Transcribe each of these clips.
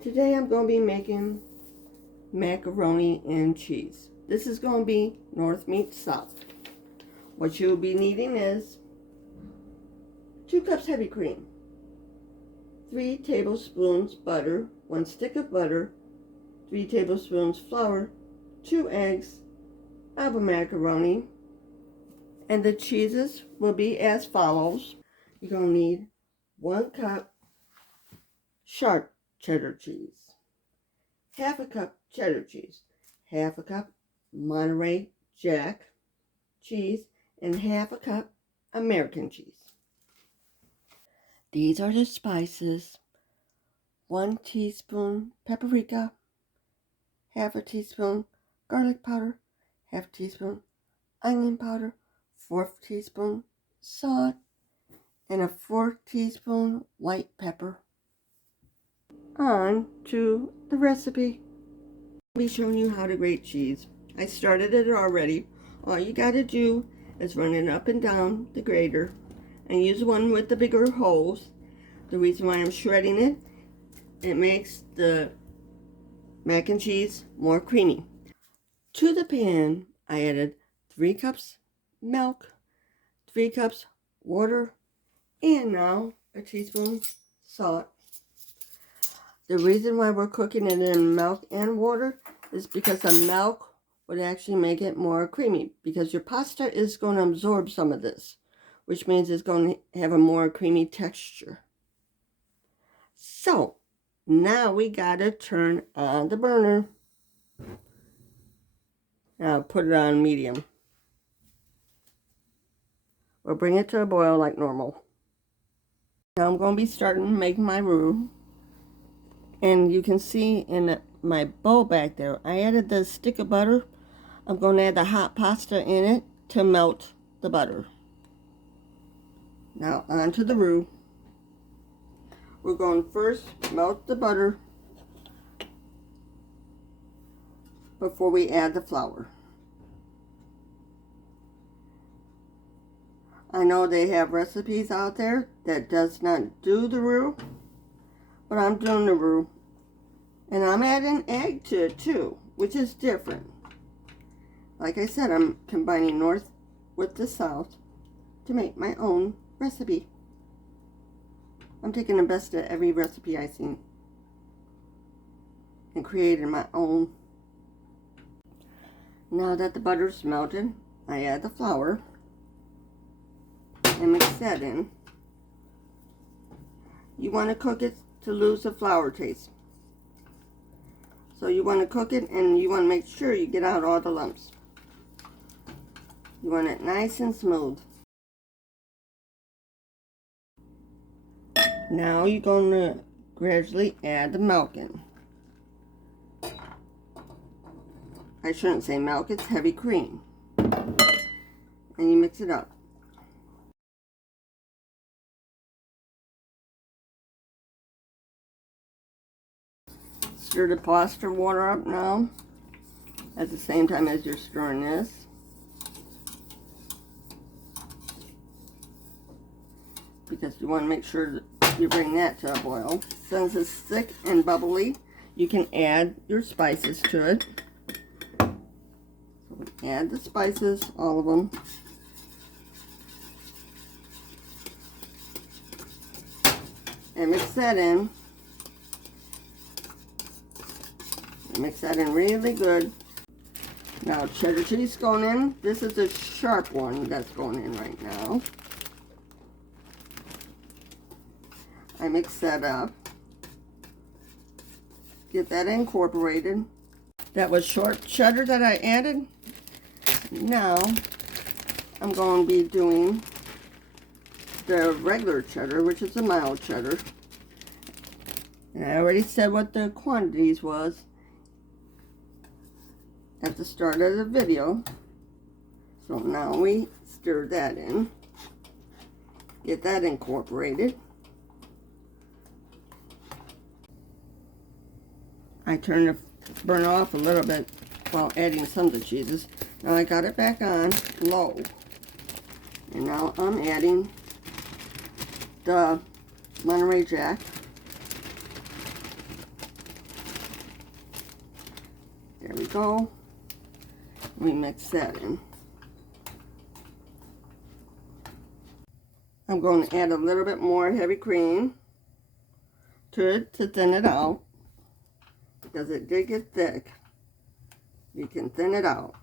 Today I'm going to be making macaroni and cheese. This is going to be North meets South. What you'll be needing is 2 cups heavy cream, 3 tablespoons butter, 1 stick of butter, 3 tablespoons flour, 2 eggs, I have a macaroni, and the cheeses will be as follows. You're going to need 1 cup sharp cheddar cheese, half a cup cheddar cheese, half a cup Monterey Jack cheese, and half a cup American cheese. These are the spices: 1 teaspoon paprika, half a teaspoon garlic powder, half teaspoon onion powder, 1/4 teaspoon salt, and a 1/4 teaspoon white pepper. On to the recipe. I'll be showing you how to grate cheese. I started it already. All you got to do is run it up and down the grater and use one with the bigger holes. The reason why I'm shredding it, it makes the mac and cheese more creamy. To the pan, I added 3 cups milk, 3 cups water, and now a teaspoon salt. The reason why we're cooking it in milk and water is because the milk would actually make it more creamy, because your pasta is going to absorb some of this, which means it's going to have a more creamy texture. So now we got to turn on the burner. Now put it on medium. We'll bring it to a boil like normal. Now I'm going to be starting making my roux. And you can see in my bowl back there, I added the stick of butter. I'm going to add the hot pasta in it to melt the butter. Now onto the roux. We're going to first melt the butter before we add the flour. I know they have recipes out there that does not do the roux, but I'm doing the roux. And I'm adding egg to it too, which is different. Like I said, I'm combining North with the South to make my own recipe. I'm taking the best of every recipe I've seen and creating my own. Now that the butter's melted, I add the flour and mix that in. You want to cook it to lose the flour taste. So you want to cook it and you want to make sure you get out all the lumps. You want it nice and smooth. Now you're going to gradually add the milk in. I shouldn't say milk, it's heavy cream. And you mix it up. Stir the pasta water up now at the same time as you're stirring this. Because you want to make sure that you bring that to a boil. Since it's thick and bubbly, you can add your spices to it. So we add the spices, all of them. And mix that in. Mix that in really good. Now cheddar cheese going in. This is a sharp one that's going in right now. I mix that up. Get that incorporated. That was short cheddar that I added. Now I'm going to be doing the regular cheddar, which is a mild cheddar. And I already said what the quantities was at the start of the video. So now we stir that in. Get that incorporated. I turned the burner off a little bit while adding some of the cheeses. Now I got it back on low. And now I'm adding the Monterey Jack. There we go. We mix that in. I'm going to add a little bit more heavy cream to it to thin it out, because it did get thick. You can thin it out.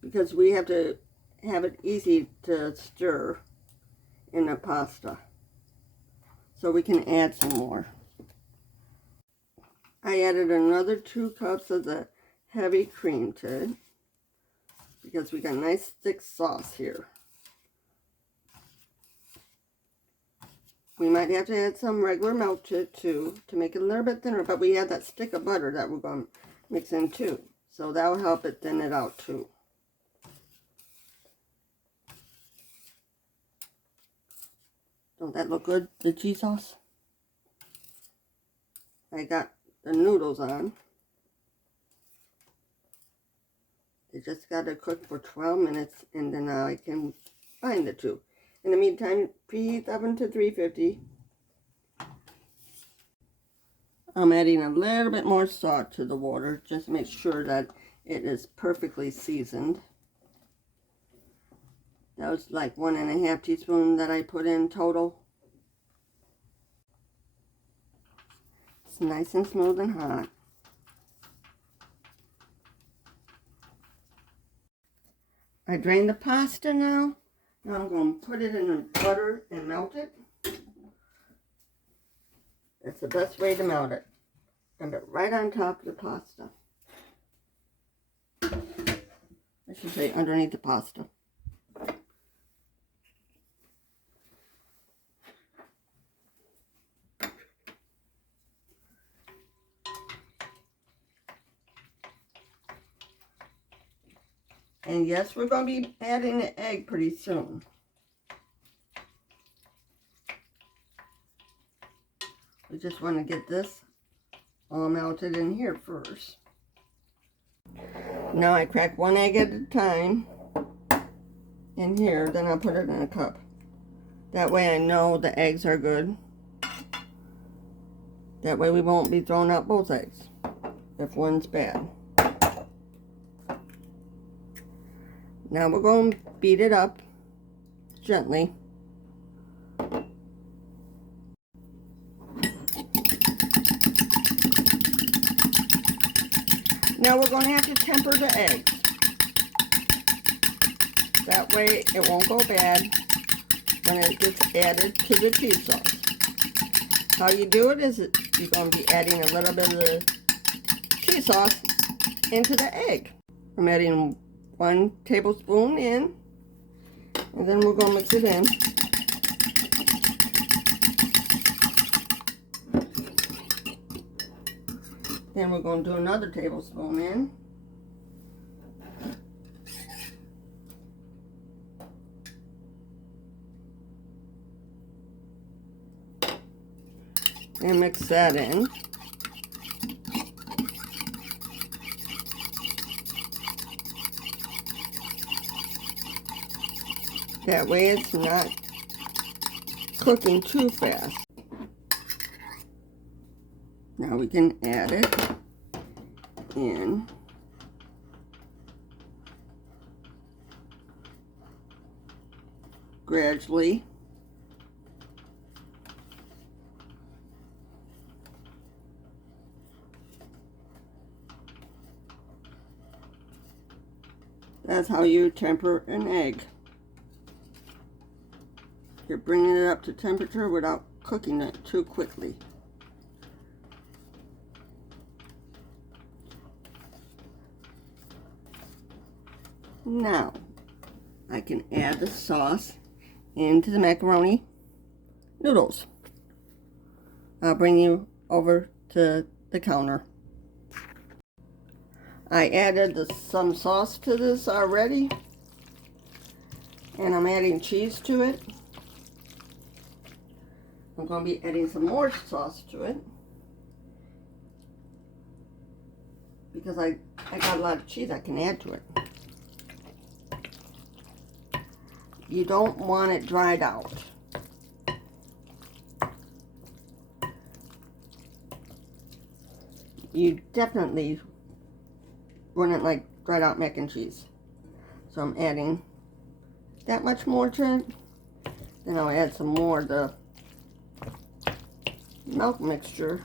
Because we have to have it easy to stir in the pasta. So we can add some more. I added another 2 cups of the heavy cream to it, because we got a nice thick sauce here. We might have to add some regular milk to it too, to make it a little bit thinner, but we have that stick of butter that we're going to mix in too. So that will help it thin it out too. Don't that look good, the cheese sauce? I got the noodles on. They just got to cook for 12 minutes, and then I can bind the two. In the meantime, preheat the oven to 350. I'm adding a little bit more salt to the water, just to make sure that it is perfectly seasoned. That was like 1.5 teaspoons that I put in total. It's nice and smooth and hot. I drained the pasta now. Now I'm going to put it in the butter and melt it. That's the best way to melt it. Dump it right on top of the pasta. I should say underneath the pasta. And yes, we're going to be adding the egg pretty soon. We just want to get this all melted in here first. Now I crack 1 egg at a time in here, then I'll put it in a cup. That way I know the eggs are good. That way we won't be throwing out both eggs if one's bad. Now we're going to beat it up gently. Now we're going to have to temper the eggs. That way it won't go bad when it gets added to the cheese sauce. How you do it is you're going to be adding a little bit of the cheese sauce into the egg. I'm adding 1 tablespoon in, and then we're going to mix it in. Then we're going to do another tablespoon in. And mix that in. That way it's not cooking too fast. Now we can add it in. Gradually. That's how you temper an egg. You're bringing it up to temperature without cooking it too quickly. Now, I can add the sauce into the macaroni noodles. I'll bring you over to the counter. I added some sauce to this already, and I'm adding cheese to it. I'm going to be adding some more sauce to it because I got a lot of cheese I can add to it. You don't want it dried out. you definitely wouldn't like dried out mac and cheese. So I'm adding that much more to it. Then I'll add some more of the milk mixture.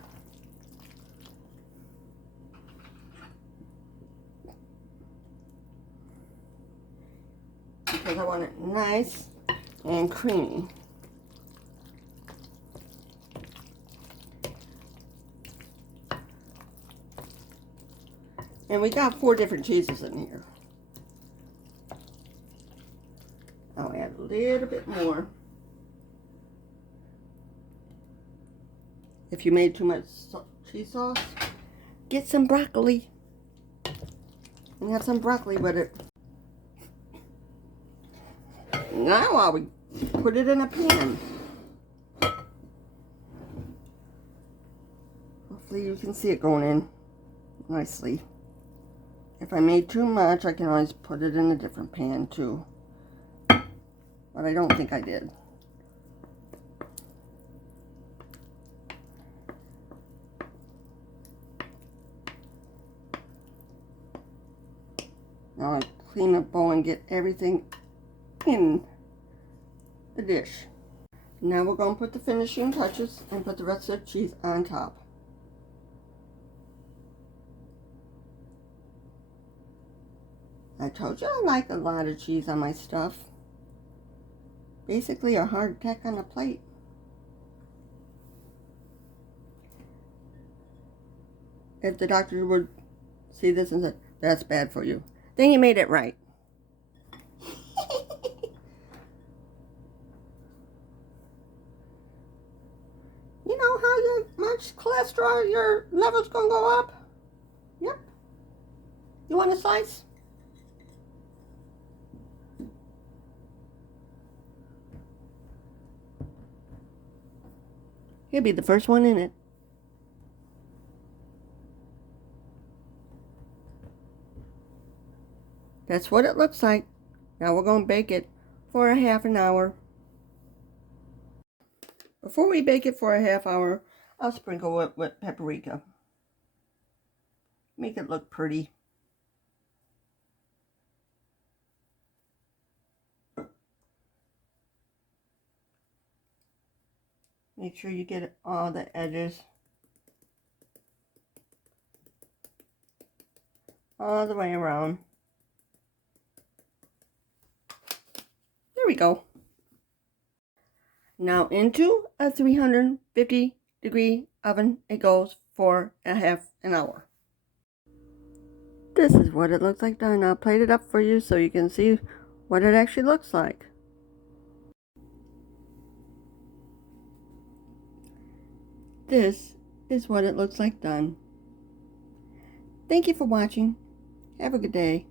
Because I want it nice and creamy. And we got 4 different cheeses in here. I'll add a little bit more. If you made too much cheese sauce, get some broccoli. And have some broccoli with it. Now I'll put it in a pan. Hopefully you can see it going in nicely. If I made too much, I can always put it in a different pan too. But I don't think I did. Now I clean the bowl and get everything in the dish. Now we're going to put the finishing touches and put the rest of the cheese on top. I told you I like a lot of cheese on my stuff. Basically a hard tack on a plate. If the doctor would see this and say, that's bad for you, then you made it right. You know how much cholesterol your level's gonna go up? Yep. You want a slice? He'll be the first one in it. That's what it looks like. Now we're going to bake it for a half an hour. Before we bake it for a half hour, I'll sprinkle it with paprika. Make it look pretty. Make sure you get all the edges. All the way around. There we go. Now into a 350-degree oven it goes for a half an hour. This is what it looks like done. I'll plate it up for you so you can see what it actually looks like. This is what it looks like done. Thank you for watching. Have a good day.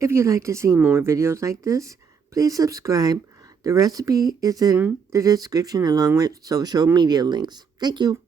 If you'd like to see more videos like this, please subscribe. The recipe is in the description along with social media links. Thank you.